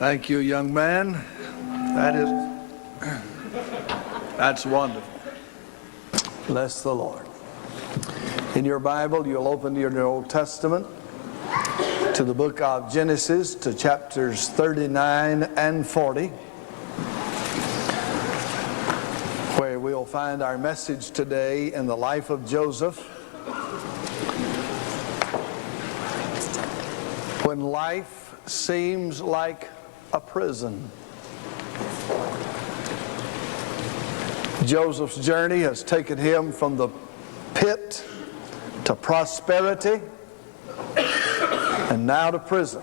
Thank you, young man. That's wonderful. Bless the Lord. In your Bible, you'll open your Old Testament to the book of Genesis, to chapters 39 and 40, where we'll find our message today in the life of Joseph. When life seems like a prison. Joseph's journey has taken him from the pit to prosperity and now to prison.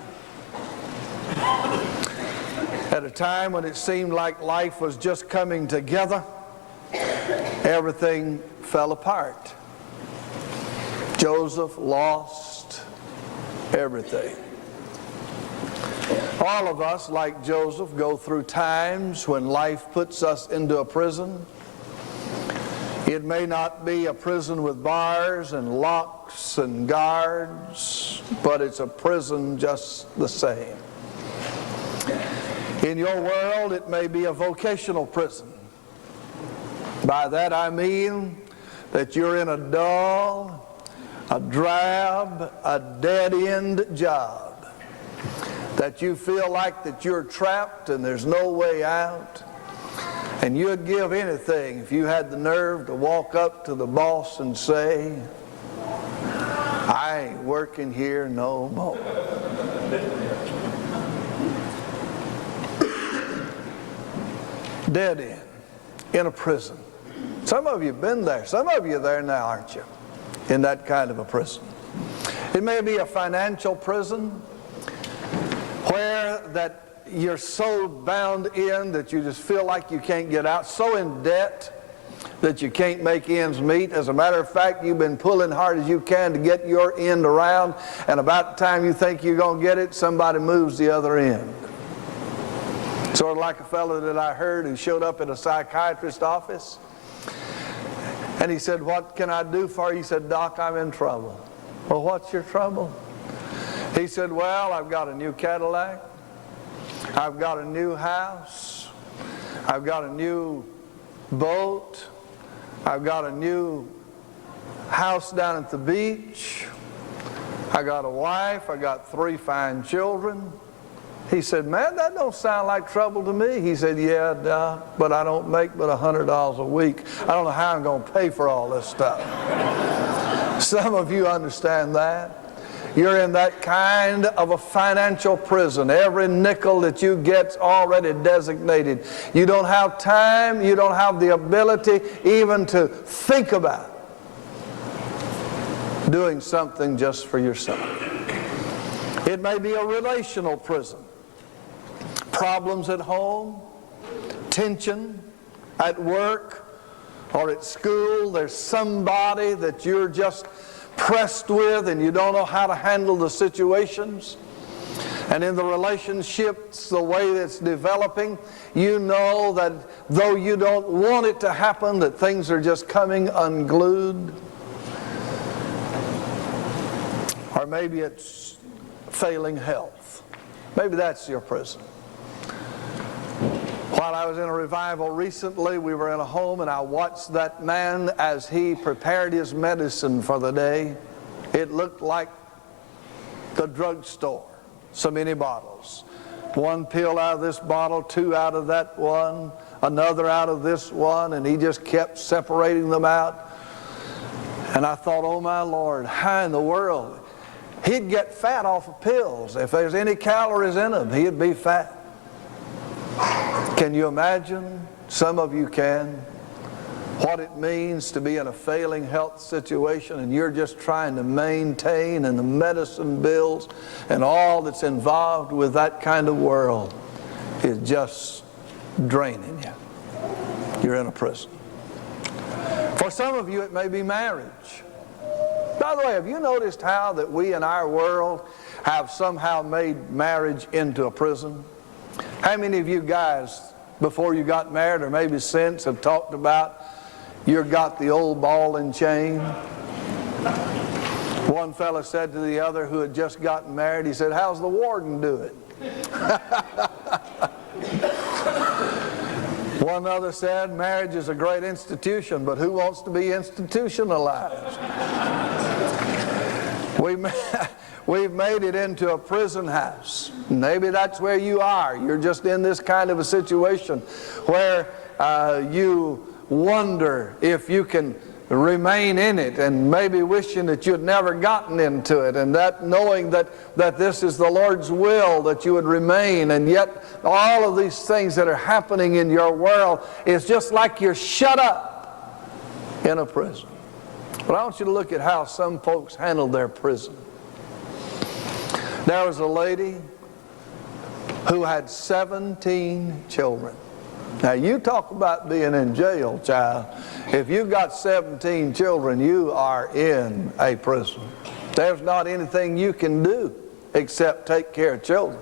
At a time when it seemed like life was just coming together, everything fell apart. Joseph lost everything. All of us, like Joseph, go through times when life puts us into a prison. It may not be a prison with bars and locks and guards, but it's a prison just the same. In your world, it may be a vocational prison. By that I mean that you're in a dull, a drab, a dead-end job. That you feel like that you're trapped and there's no way out. And you'd give anything if you had the nerve to walk up to the boss and say, I ain't working here no more. Dead end, in a prison. Some of you have been there. Some of you are there now, aren't you? In that kind of a prison. It may be a financial prison, where that you're so bound in that you just feel like you can't get out, so in debt that you can't make ends meet. As a matter of fact, you've been pulling hard as you can to get your end around, and about the time you think you're going to get it, somebody moves the other end. Sort of like a fellow that I heard who showed up at a psychiatrist's office, and he said, what can I do for you? He said, Doc, I'm in trouble. Well, what's your trouble? He said, well, I've got a new Cadillac, I've got a new house, I've got a new boat, I've got a new house down at the beach, I got a wife, I got 3 fine children. He said, man, that don't sound like trouble to me. He said, yeah, Doc, but I don't make but $100 a week. I don't know how I'm going to pay for all this stuff. Some of you understand that. You're in that kind of a financial prison. Every nickel that you get's already designated. You don't have time, you don't have the ability even to think about doing something just for yourself. It may be a relational prison. Problems at home, tension at work or at school. There's somebody that you're just pressed with and you don't know how to handle the situations. And in the relationships, the way that's developing, you know that though you don't want it to happen, that things are just coming unglued. Or maybe it's failing health. Maybe that's your prison. While I was in a revival recently, we were in a home and I watched that man as he prepared his medicine for the day. It looked like the drugstore. So many bottles. 1 pill out of this bottle, 2 out of that one, another out of this one, and he just kept separating them out. And I thought, oh my Lord, how in the world? He'd get fat off of pills. If there's any calories in them, he'd be fat. Can you imagine? Some of you can. What it means to be in a failing health situation and you're just trying to maintain, and the medicine bills and all that's involved with that kind of world is just draining you. You're in a prison. For some of you, it may be marriage. By the way, have you noticed how that we in our world have somehow made marriage into a prison? How many of you guys, before you got married or maybe since, have talked about you got the old ball and chain? One fellow said to the other who had just gotten married, he said, how's the warden doing? One other said, marriage is a great institution, but who wants to be institutionalized? We've made it into a prison house. Maybe that's where you are. You're just in this kind of a situation where you wonder if you can remain in it, and maybe wishing that you'd never gotten into it, and that knowing that this is the Lord's will that you would remain, and yet all of these things that are happening in your world is just like you're shut up in a prison. But I want you to look at how some folks handled their prison. There was a lady who had 17 children. Now, you talk about being in jail, child. If you've got 17 children, you are in a prison. There's not anything you can do except take care of children.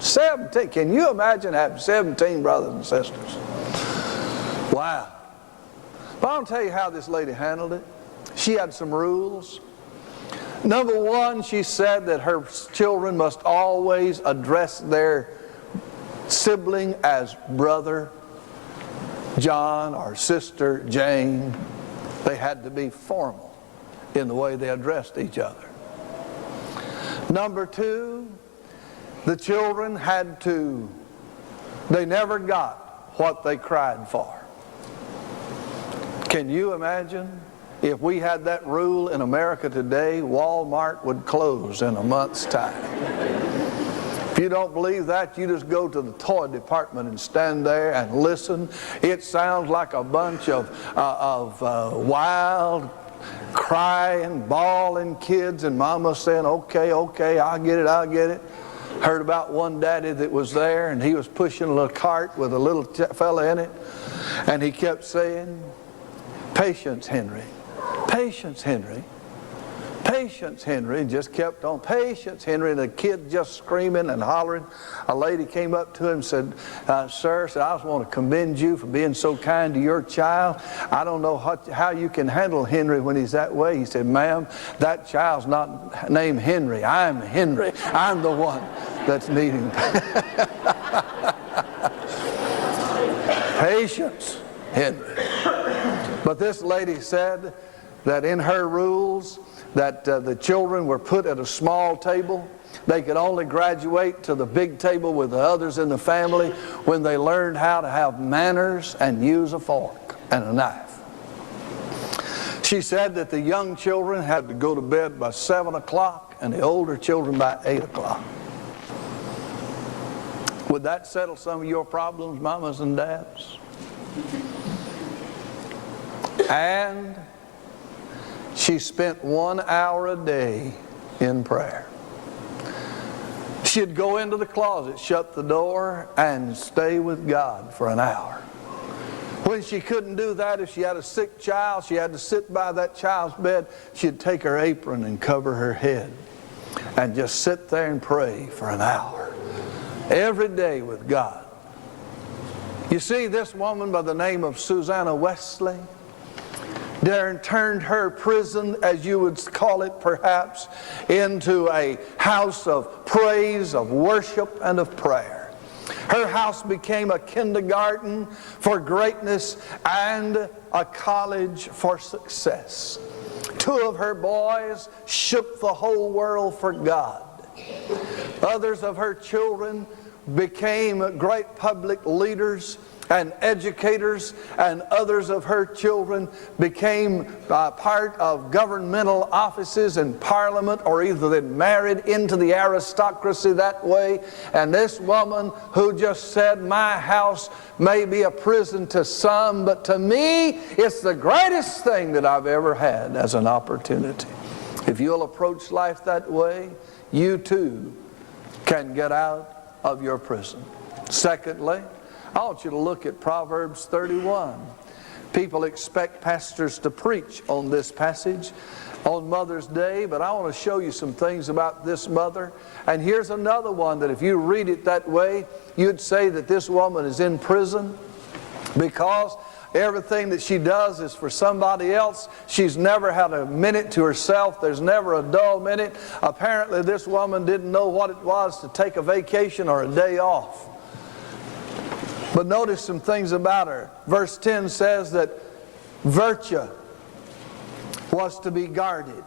17. Can you imagine having 17 brothers and sisters? Wow. But I'll tell you how this lady handled it. She had some rules. Number one, she said that her children must always address their sibling as brother John or sister Jane. They had to be formal in the way they addressed each other. Number two, the children they never got what they cried for. Can you imagine if we had that rule in America today? Walmart would close in a month's time. If you don't believe that, you just go to the toy department and stand there and listen. It sounds like a bunch of wild, crying, bawling kids, and mama saying, okay, I'll get it. Heard about one daddy that was there, and he was pushing a little cart with a little fella in it, and he kept saying, patience, Henry. Patience, Henry. Patience, Henry. Just kept on. Patience, Henry. And the kid just screaming and hollering. A lady came up to him and said, sir, I just want to commend you for being so kind to your child. I don't know how you can handle Henry when he's that way. He said, ma'am, that child's not named Henry. I'm Henry. I'm the one that's needing patience, Henry. But this lady said that in her rules, that the children were put at a small table. They could only graduate to the big table with the others in the family when they learned how to have manners and use a fork and a knife. She said that the young children had to go to bed by 7 o'clock and the older children by 8 o'clock. Would that settle some of your problems, mamas and dads? And she spent 1 hour a day in prayer. She'd go into the closet, shut the door, and stay with God for an hour. When she couldn't do that, if she had a sick child, she had to sit by that child's bed, she'd take her apron and cover her head and just sit there and pray for an hour. Every day with God. You see, this woman by the name of Susanna Wesley turned her prison, as you would call it perhaps, into a house of praise, of worship, and of prayer. Her house became a kindergarten for greatness and a college for success. 2 of her boys shook the whole world for God. Others of her children became great public leaders and educators, and others of her children became part of governmental offices in Parliament, or either they married into the aristocracy that way. And this woman who just said, my house may be a prison to some, but to me it's the greatest thing that I've ever had as an opportunity. If you'll approach life that way, you too can get out of your prison. Secondly, I want you to look at Proverbs 31. People expect pastors to preach on this passage on Mother's Day, but I want to show you some things about this mother. And here's another one that if you read it that way, you'd say that this woman is in prison because everything that she does is for somebody else. She's never had a minute to herself. There's never a dull minute. Apparently this woman didn't know what it was to take a vacation or a day off. But notice some things about her. Verse 10 says that virtue was to be guarded.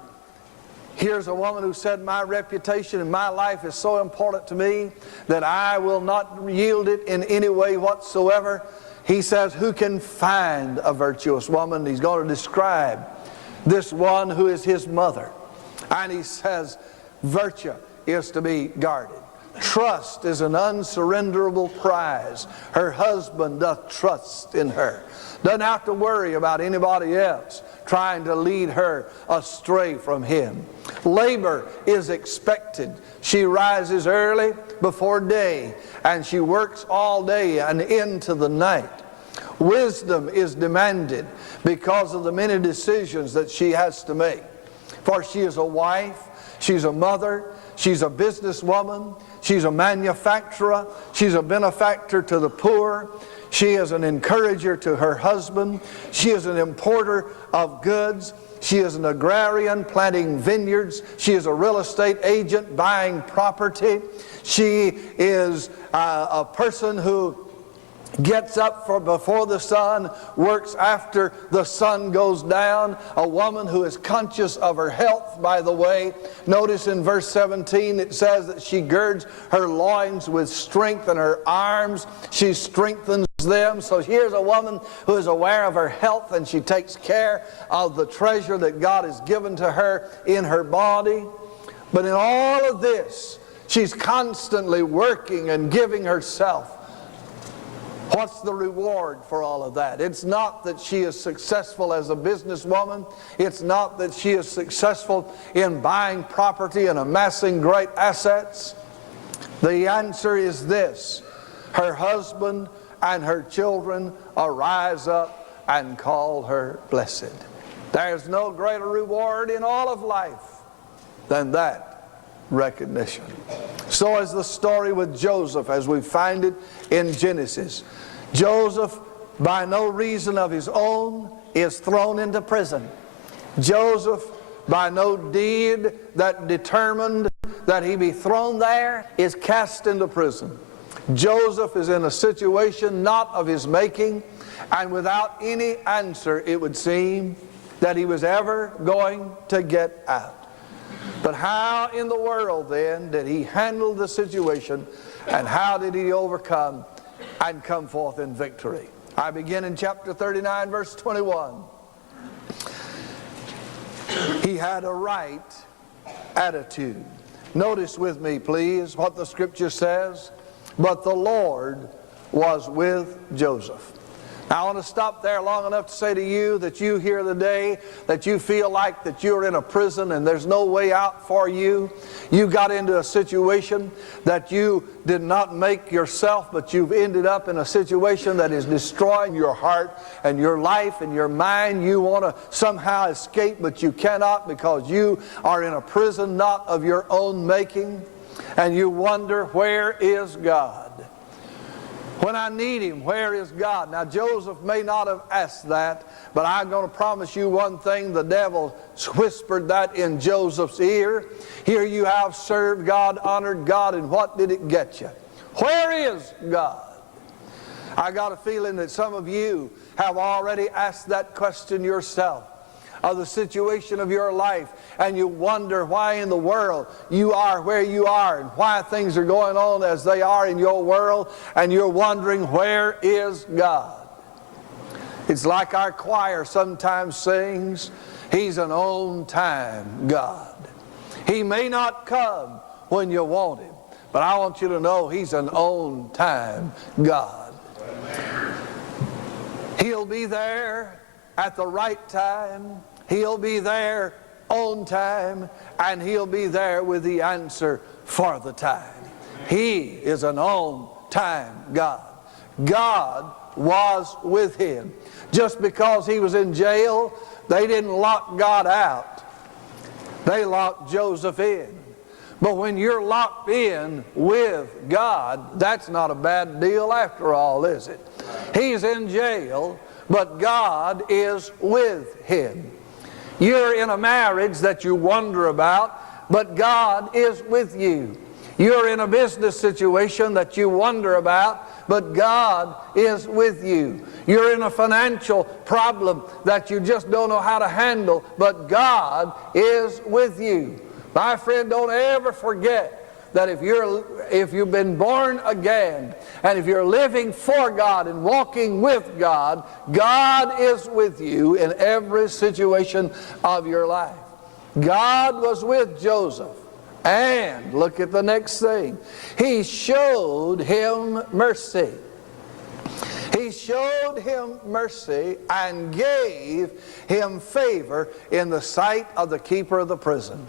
Here's a woman who said, my reputation and my life is so important to me that I will not yield it in any way whatsoever. He says, who can find a virtuous woman? He's going to describe this one who is his mother. And he says, virtue is to be guarded. Trust is an unsurrenderable prize. Her husband doth trust in her. Doesn't have to worry about anybody else trying to lead her astray from him. Labor is expected. She rises early before day, and she works all day and into the night. Wisdom is demanded because of the many decisions that she has to make. For she is a wife, she's a mother, she's a businesswoman, she's a manufacturer, she's a benefactor to the poor, she is an encourager to her husband, she is an importer of goods, she is an agrarian planting vineyards, she is a real estate agent buying property, she is a person who gets up before the sun, works after the sun goes down, a woman who is conscious of her health, by the way. Notice in verse 17 it says that she girds her loins with strength, and her arms she strengthens them. So here's a woman who is aware of her health, and she takes care of the treasure that God has given to her in her body. But in all of this, she's constantly working and giving herself. What's the reward for all of that? It's not that she is successful as a businesswoman. It's not that she is successful in buying property and amassing great assets. The answer is this: her husband and her children arise up and call her blessed. There's no greater reward in all of life than that recognition. So is the story with Joseph as we find it in Genesis. Joseph, by no reason of his own, is thrown into prison. Joseph, by no deed that determined that he be thrown there, is cast into prison. Joseph is in a situation not of his making, and without any answer, it would seem, that he was ever going to get out. But how in the world then did he handle the situation, and how did he overcome and come forth in victory? I begin in chapter 39, verse 21. He had a right attitude. Notice with me, please, what the scripture says. But the Lord was with Joseph. Now, I want to stop there long enough to say to you that you here today, that you feel like that you're in a prison and there's no way out for you. You got into a situation that you did not make yourself, but you've ended up in a situation that is destroying your heart and your life and your mind. You want to somehow escape, but you cannot because you are in a prison not of your own making. And you wonder, where is God? When I need Him, where is God? Now, Joseph may not have asked that, but I'm going to promise you one thing. The devil whispered that in Joseph's ear. Here you have served God, honored God, and what did it get you? Where is God? I got a feeling that some of you have already asked that question yourself of the situation of your life, and you wonder why in the world you are where you are and why things are going on as they are in your world, and you're wondering, where is God? It's like our choir sometimes sings, He's an on-time God. He may not come when you want Him, but I want you to know He's an on-time God. He'll be there at the right time. He'll be there on time, and He'll be there with the answer for the time. He is an on-time God. God was with him. Just because he was in jail, they didn't lock God out. They locked Joseph in. But when you're locked in with God, that's not a bad deal after all, is it? He's in jail, but God is with him. You're in a marriage that you wonder about, but God is with you. You're in a business situation that you wonder about, but God is with you. You're in a financial problem that you just don't know how to handle, but God is with you. My friend, don't ever forget that if you've been born again, and if you're living for God and walking with God, God is with you in every situation of your life. God was with Joseph. And look at the next thing. He showed him mercy. He showed him mercy and gave him favor in the sight of the keeper of the prison.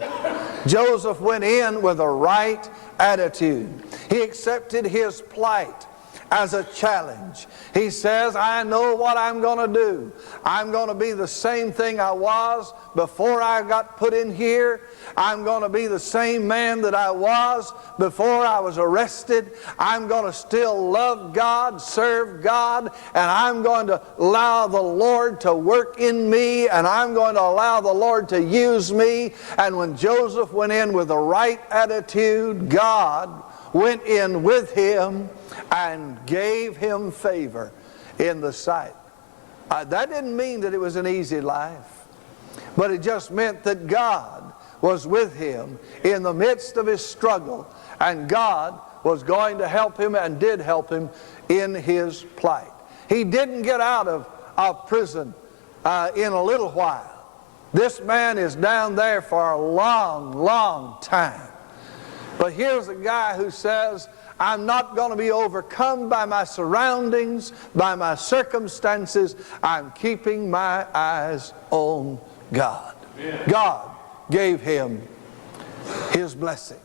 Joseph went in with a right attitude. He accepted his plight as a challenge. He says, I know what I'm going to do. I'm going to be the same thing I was before I got put in here. I'm going to be the same man that I was before I was arrested. I'm going to still love God, serve God, and I'm going to allow the Lord to work in me, and I'm going to allow the Lord to use me. And when Joseph went in with the right attitude, God went in with him and gave him favor in the sight. That didn't mean that it was an easy life, but it just meant that God was with him in the midst of his struggle, and God was going to help him and did help him in his plight. He didn't get out of prison in a little while. This man is down there for a long, long time. But here's a guy who says, I'm not going to be overcome by my surroundings, by my circumstances. I'm keeping my eyes on God. Amen. God gave him his blessing.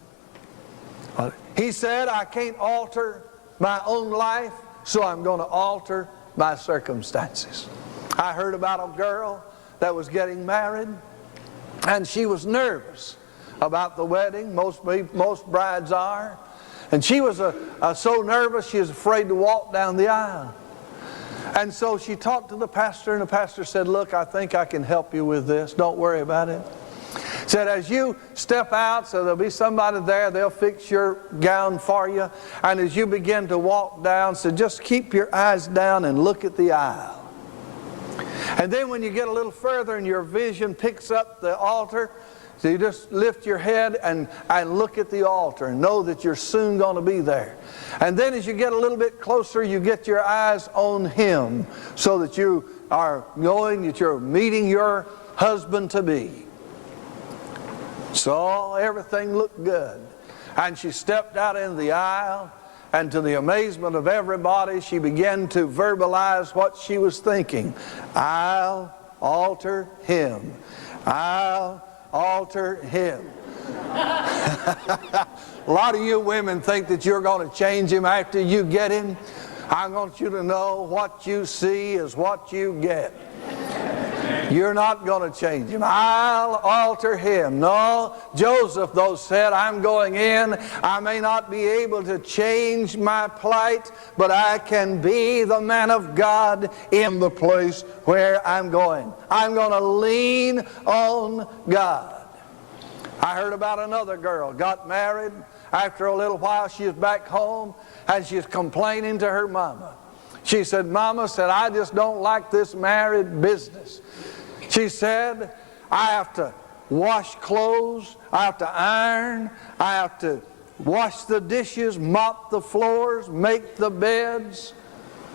He said, I can't alter my own life, so I'm going to alter my circumstances. I heard about a girl that was getting married, and she was nervous about the wedding. Most brides are. And she was so nervous she was afraid to walk down the aisle. And so she talked to the pastor, and the pastor said, look, I think I can help you with this. Don't worry about it. Said, as you step out, so there'll be somebody there, they'll fix your gown for you. And as you begin to walk down, so just keep your eyes down and look at the aisle. And then when you get a little further and your vision picks up the altar, so you just lift your head and look at the altar and know that you're soon going to be there. And then as you get a little bit closer, you get your eyes on him so that you are knowing that you're meeting your husband-to-be. So everything looked good. And she stepped out into the aisle, and to the amazement of everybody, she began to verbalize what she was thinking. I'll alter him. I'll alter him. A lot of you women think that you're going to change him after you get him. I want you to know what you see is what you get. You're not going to change him. I'll alter him. No, Joseph, though, said, I'm going in. I may not be able to change my plight, but I can be the man of God in the place where I'm going. I'm going to lean on God. I heard about another girl, got married. After a little while, she was back home, and she's complaining to her mama. She said, Mama, said, I just don't like this married business. She said, I have to wash clothes, I have to iron, I have to wash the dishes, mop the floors, make the beds.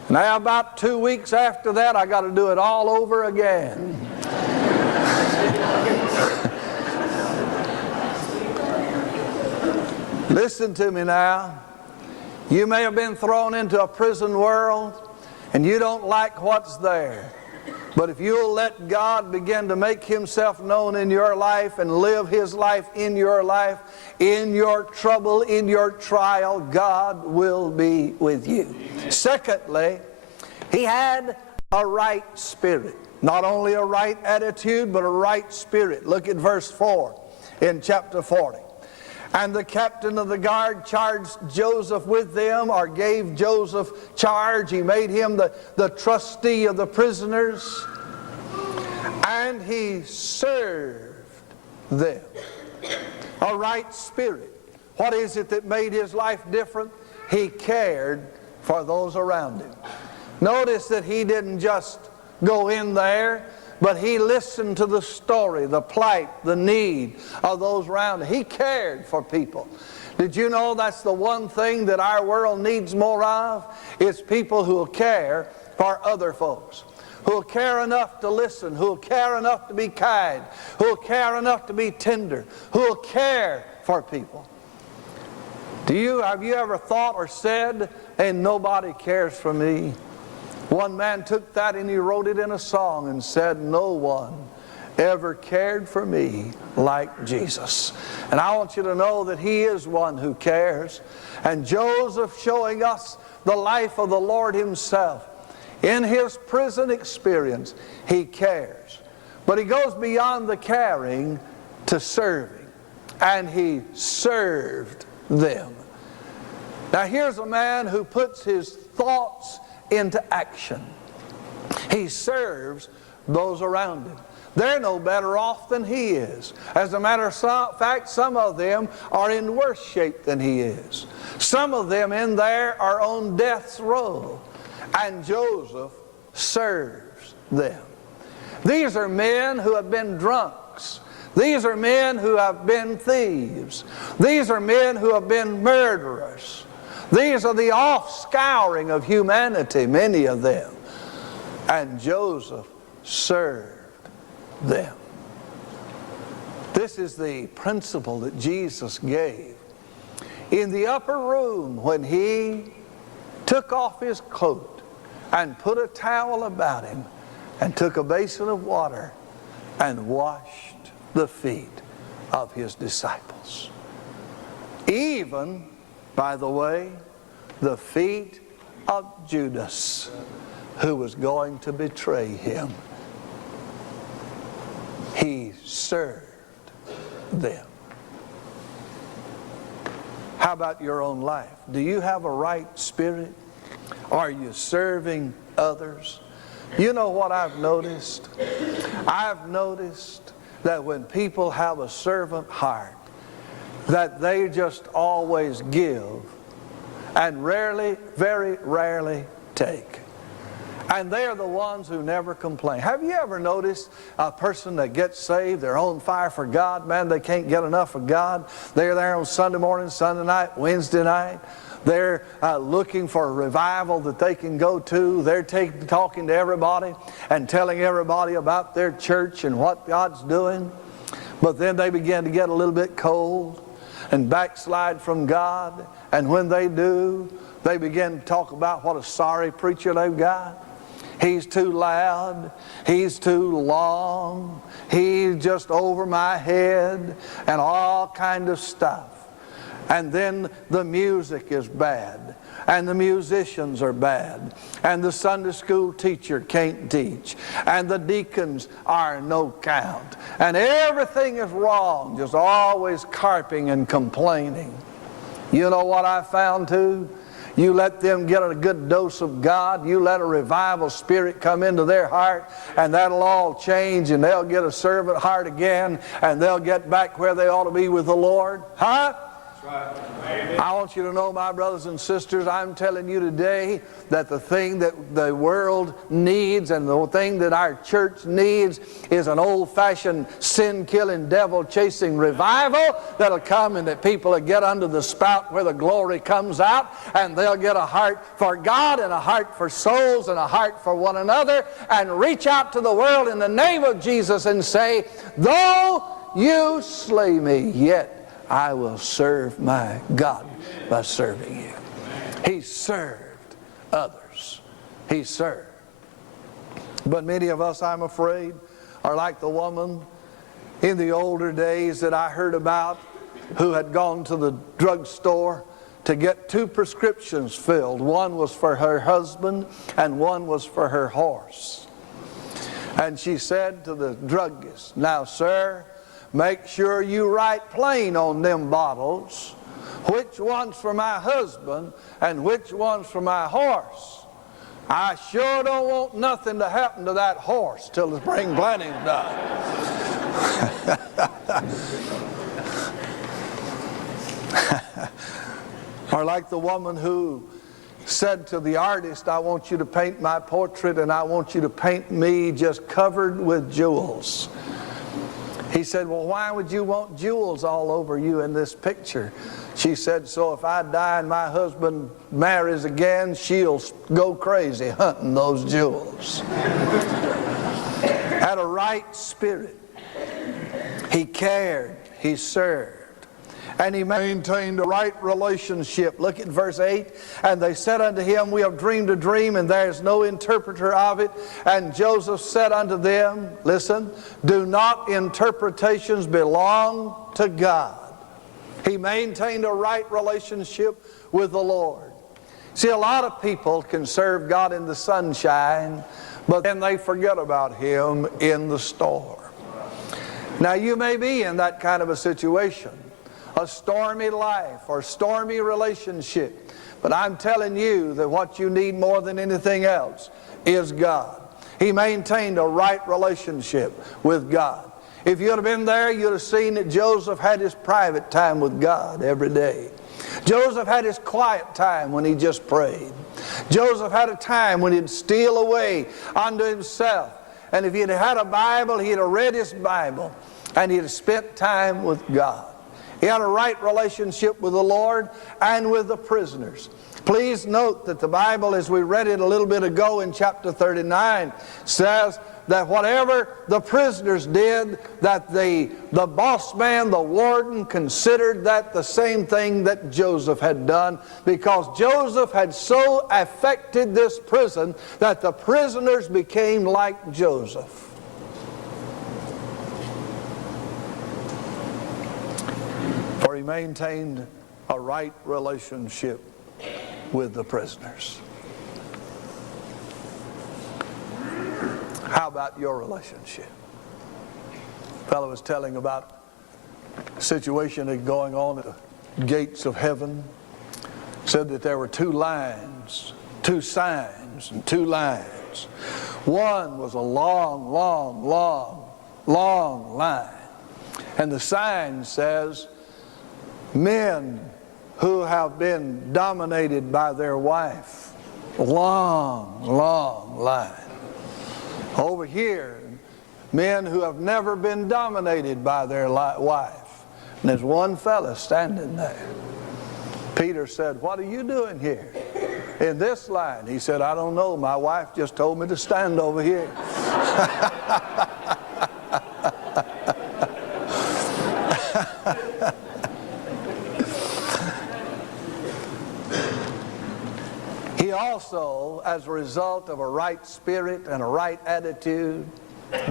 Now about 2 weeks after that, I got to do it all over again. Listen to me now. You may have been thrown into a prison world and you don't like what's there. But if you'll let God begin to make himself known in your life and live his life in your life, in your trouble, in your trial, God will be with you. Amen. Secondly, he had a right spirit. Not only a right attitude, but a right spirit. Look at verse 4 in chapter 40. And the captain of the guard charged Joseph with them, or gave Joseph charge. He made him the trustee of the prisoners. And he served them. A right spirit. What is it that made his life different? He cared for those around him. Notice that he didn't just go in there, but he listened to the story, the plight, the need of those around him. He cared for people. Did you know that's the one thing that our world needs more of? It's people who will care for other folks, who will care enough to listen, who will care enough to be kind, who will care enough to be tender, who will care for people. Have you ever thought or said, "And nobody cares for me"? One man took that and he wrote it in a song and said, "No one ever cared for me like Jesus." And I want you to know that he is one who cares. And Joseph, showing us the life of the Lord himself, in his prison experience, he cares. But he goes beyond the caring to serving. And he served them. Now here's a man who puts his thoughts into action. He serves those around him. They're no better off than he is. As a matter of fact, some of them are in worse shape than he is. Some of them in there are on death's row. And Joseph serves them. These are men who have been drunks. These are men who have been thieves. These are men who have been murderers. These are the offscouring of humanity, many of them. And Joseph served them. This is the principle that Jesus gave in the upper room when he took off his coat and put a towel about him and took a basin of water and washed the feet of his disciples. Even, by the way, the feet of Judas, who was going to betray him. He served them. How about your own life? Do you have a right spirit? Are you serving others? You know what I've noticed? I've noticed that when people have a servant heart, that they just always give and rarely, very rarely take. And they're the ones who never complain. Have you ever noticed a person that gets saved, they're on fire for God, man, they can't get enough of God. They're there on Sunday morning, Sunday night, Wednesday night. They're looking for a revival that they can go to. They're talking to everybody and telling everybody about their church and what God's doing. But then they begin to get a little bit cold and backslide from God. And when they do, they begin to talk about what a sorry preacher they've got. He's too loud. He's too long. He's just over my head and all kind of stuff. And then the music is bad, and the musicians are bad, and the Sunday school teacher can't teach, and the deacons are no count, and everything is wrong, just always carping and complaining. You know what I found too? You let them get a good dose of God, you let a revival spirit come into their heart, and that'll all change, and they'll get a servant heart again, and they'll get back where they ought to be with the Lord. Huh? I want you to know, my brothers and sisters, I'm telling you today that the thing that the world needs and the thing that our church needs is an old-fashioned sin-killing, devil-chasing revival that'll come and that people will get under the spout where the glory comes out, and they'll get a heart for God and a heart for souls and a heart for one another and reach out to the world in the name of Jesus and say, "Though you slay me, yet I will serve my God by serving you." He served others. He served. But many of us, I'm afraid, are like the woman in the older days that I heard about who had gone to the drugstore to get 2 prescriptions filled. One was for her husband and one was for her horse. And she said to the druggist, "Now, sir, make sure you write plain on them bottles which one's for my husband and which one's for my horse. I sure don't want nothing to happen to that horse till the spring planting's done." Or like the woman who said to the artist, I want you to paint my portrait and I want you to paint me just covered with jewels. He said, well, why would you want jewels all over you in this picture? She said, so if I die and my husband marries again, she'll go crazy hunting those jewels. Had a right spirit. He cared. He served. And he maintained a right relationship. Look at verse 8. And they said unto him, we have dreamed a dream, and there is no interpreter of it. And Joseph said unto them, listen, do not interpretations belong to God? He maintained a right relationship with the Lord. See, a lot of people can serve God in the sunshine, but then they forget about Him in the storm. Now, you may be in that kind of a situation, a stormy life or stormy relationship. But I'm telling you that what you need more than anything else is God. He maintained a right relationship with God. If you'd have been there, you'd have seen that Joseph had his private time with God every day. Joseph had his quiet time when he just prayed. Joseph had a time when he'd steal away unto himself. And if he'd had a Bible, he'd have read his Bible, and he'd have spent time with God. He had a right relationship with the Lord and with the prisoners. Please note that the Bible, as we read it a little bit ago in chapter 39, says that whatever the prisoners did, that the boss man, the warden, considered that the same thing that Joseph had done, because Joseph had so affected this prison that the prisoners became like Joseph. For he maintained a right relationship with the prisoners. How about your relationship? A fellow was telling about a situation that's going on at the gates of heaven. Said that there were two lines, two signs and two lines. One was a long, long, long, long line. And the sign says, men who have been dominated by their wife. Long, long line. Over here, men who have never been dominated by their wife. And there's one fella standing there. Peter said, what are you doing here in this line? He said, I don't know. My wife just told me to stand over here. He also, as a result of a right spirit and a right attitude,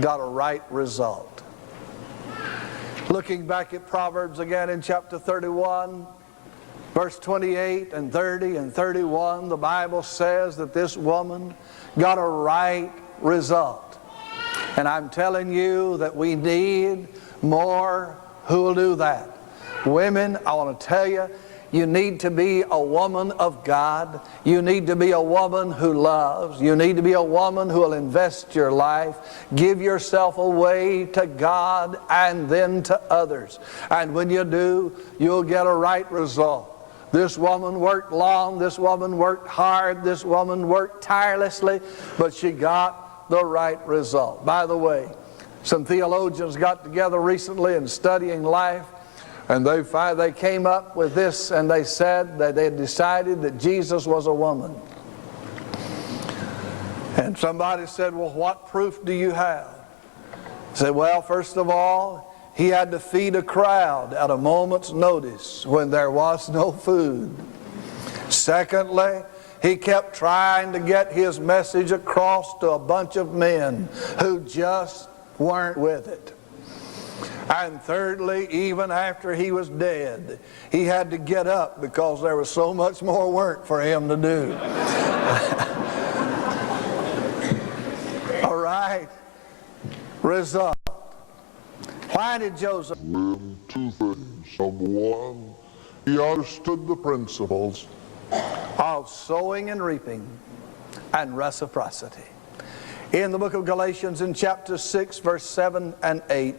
got a right result. Looking back at Proverbs again in chapter 31, verse 28 and 30 and 31, the Bible says that this woman got a right result. And I'm telling you that we need more who will do that. Women, I want to tell you, you need to be a woman of God. You need to be a woman who loves. You need to be a woman who will invest your life, give yourself away to God and then to others. And when you do, you'll get a right result. This woman worked long, this woman worked hard, this woman worked tirelessly, but she got the right result. By the way, some theologians got together recently in studying life, and they came up with this, and they said that they decided that Jesus was a woman. And somebody said, well, what proof do you have? I said, well, first of all, he had to feed a crowd at a moment's notice when there was no food. Secondly, he kept trying to get his message across to a bunch of men who just weren't with it. And thirdly, even after he was dead, he had to get up because there was so much more work for him to do. All right. Result. Why did Joseph? Two things. Number one, he understood the principles of sowing and reaping and reciprocity. In the book of Galatians in chapter 6, verse 7 and 8,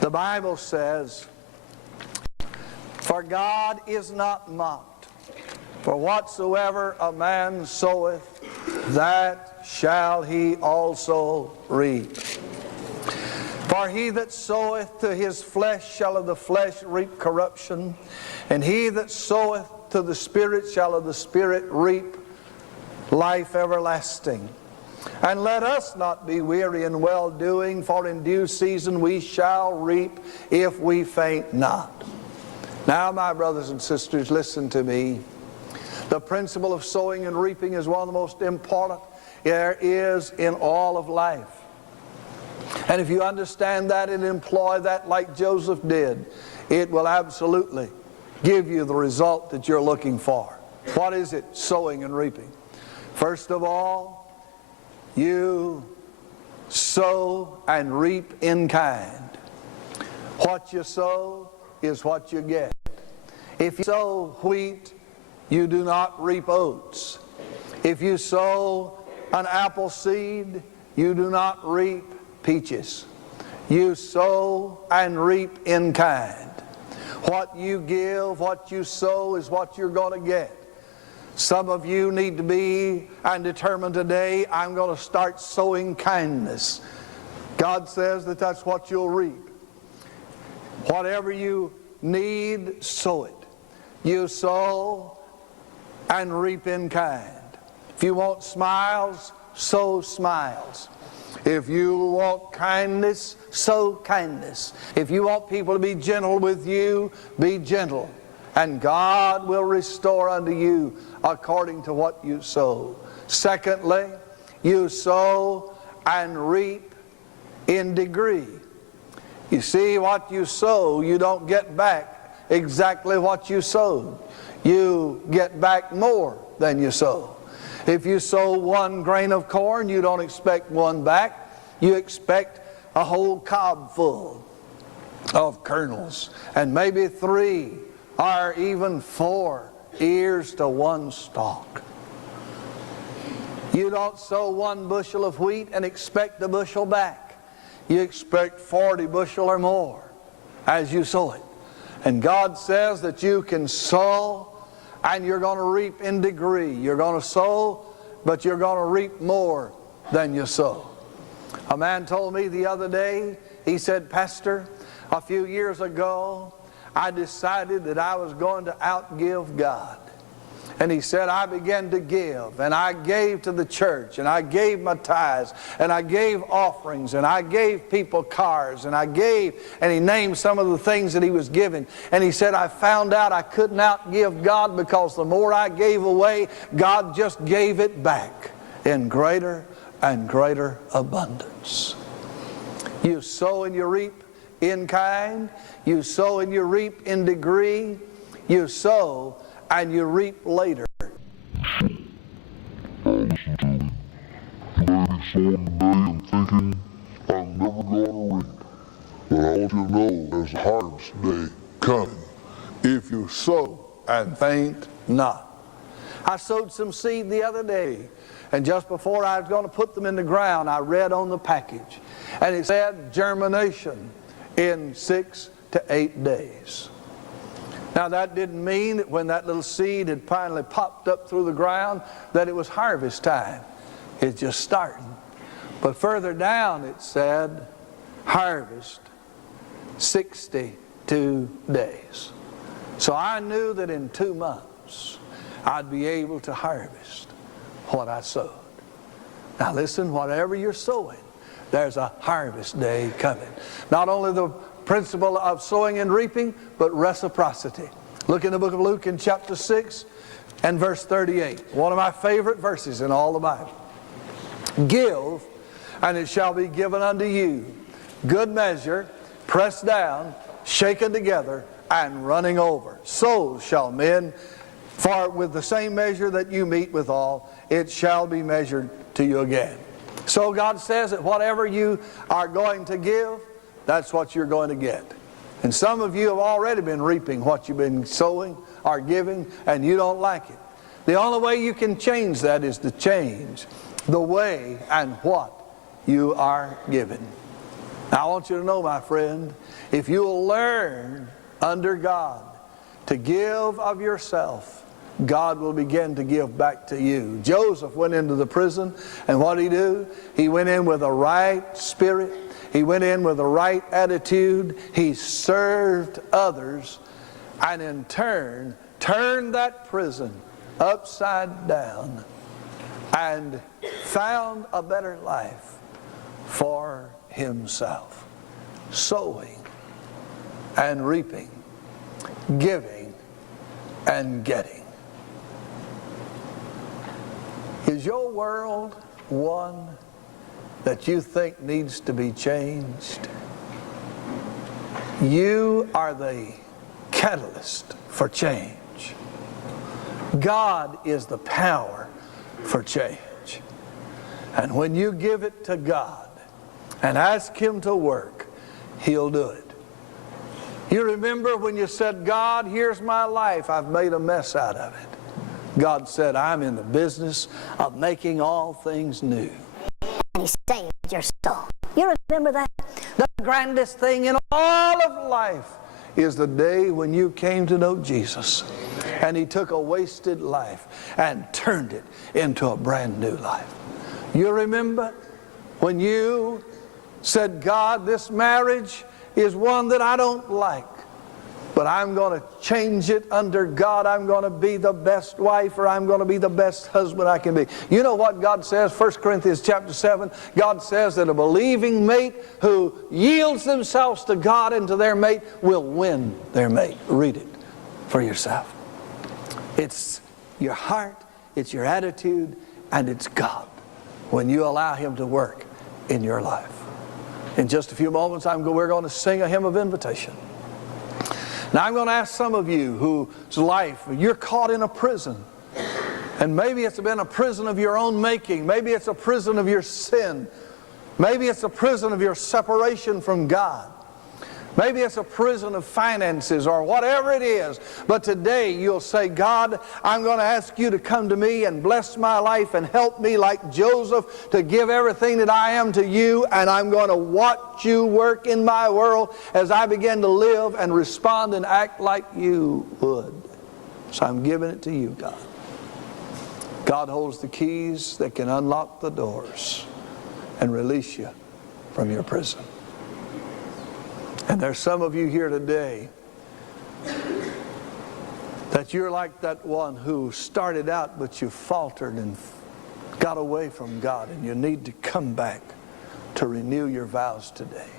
the Bible says, For God is not mocked. For whatsoever a man soweth, that shall he also reap. For he that soweth to his flesh shall of the flesh reap corruption, and he that soweth to the Spirit shall of the Spirit reap life everlasting. And let us not be weary in well-doing, for in due season we shall reap if we faint not. Now, my brothers and sisters, listen to me. The principle of sowing and reaping is one of the most important there is in all of life. And if you understand that and employ that like Joseph did, it will absolutely give you the result that you're looking for. What is it? Sowing and reaping. First of all, you sow and reap in kind. What you sow is what you get. If you sow wheat, you do not reap oats. If you sow an apple seed, you do not reap peaches. You sow and reap in kind. What you give, what you sow is what you're going to get. Some of you need to be and determine today, I'm going to start sowing kindness. God says that that's what you'll reap. Whatever you need, sow it. You sow and reap in kind. If you want smiles, sow smiles. If you want kindness, sow kindness. If you want people to be gentle with you, be gentle. And God will restore unto you according to what you sow. Secondly, you sow and reap in degree. You see, what you sow, you don't get back exactly what you sowed. You get back more than you sow. If you sow 1 grain of corn, you don't expect 1 back. You expect a whole cob full of kernels, and maybe 3 or even 4 ears to 1 stalk. You don't sow 1 bushel of wheat and expect a bushel back. You expect 40 bushel or more as you sow it. And God says that you can sow and you're going to reap in degree. You're going to sow, but you're going to reap more than you sow. A man told me the other day, he said, Pastor, a few years ago, I decided that I was going to outgive God. And he said, I began to give, and I gave to the church, and I gave my tithes, and I gave offerings, and I gave people cars, and I gave, and he named some of the things that he was giving. And he said, I found out I couldn't outgive God, because the more I gave away, God just gave it back in greater and greater abundance. You sow and you reap in kind. You sow and you reap in degree. You sow and you reap later. Listen to me. You may be sowing today and thinking, I'm never going to reap. But I want you to know there's a harvest day coming. If you sow and faint not. I sowed some seed the other day, and just before I was going to put them in the ground, I read on the package, and it said germination in 6 to 8 days. Now, that didn't mean that when that little seed had finally popped up through the ground that it was harvest time. It's just starting. But further down it said harvest 62 days. So I knew that in 2 months I'd be able to harvest what I sowed. Now listen, whatever you're sowing, there's a harvest day coming. Not only the principle of sowing and reaping, but reciprocity. Look in the book of Luke in chapter 6 and verse 38. One of my favorite verses in all the Bible. Give, and it shall be given unto you. Good measure, pressed down, shaken together, and running over. So shall men, for with the same measure that you meet withal, it shall be measured to you again. So God says that whatever you are going to give, that's what you're going to get. And some of you have already been reaping what you've been sowing or giving, and you don't like it. The only way you can change that is to change the way and what you are giving. Now, I want you to know, my friend, if you'll learn under God to give of yourself, God will begin to give back to you. Joseph went into the prison, and what did he do? He went in with a right spirit. He went in with a right attitude. He served others, and in turn turned that prison upside down and found a better life for himself. Sowing and reaping, giving and getting. Is your world one that you think needs to be changed? You are the catalyst for change. God is the power for change. And when you give it to God and ask Him to work, He'll do it. You remember when you said, God, here's my life. I've made a mess out of it. God said, I'm in the business of making all things new. And He saved your soul. You remember that? The grandest thing in all of life is the day when you came to know Jesus. And He took a wasted life and turned it into a brand new life. You remember when you said, God, this marriage is one that I don't like, but I'm going to change it under God. I'm going to be the best wife, or I'm going to be the best husband I can be. You know what God says, 1 Corinthians chapter 7, God says that a believing mate who yields themselves to God and to their mate will win their mate. Read it for yourself. It's your heart, it's your attitude, and it's God when you allow Him to work in your life. In just a few moments, we're going to sing a hymn of invitation. Now, I'm going to ask some of you whose life, you're caught in a prison. And maybe it's been a prison of your own making. Maybe it's a prison of your sin. Maybe it's a prison of your separation from God. Maybe it's a prison of finances or whatever it is. But today you'll say, God, I'm going to ask you to come to me and bless my life and help me like Joseph to give everything that I am to you. And I'm going to watch you work in my world as I begin to live and respond and act like you would. So I'm giving it to you, God. God holds the keys that can unlock the doors and release you from your prison. And there's some of you here today that you're like that one who started out but you faltered and got away from God, and you need to come back to renew your vows today.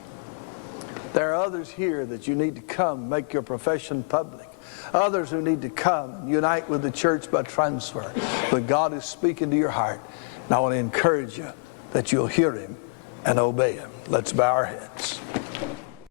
There are others here that you need to come make your profession public. Others who need to come and unite with the church by transfer. But God is speaking to your heart, and I want to encourage you that you'll hear Him and obey Him. Let's bow our heads.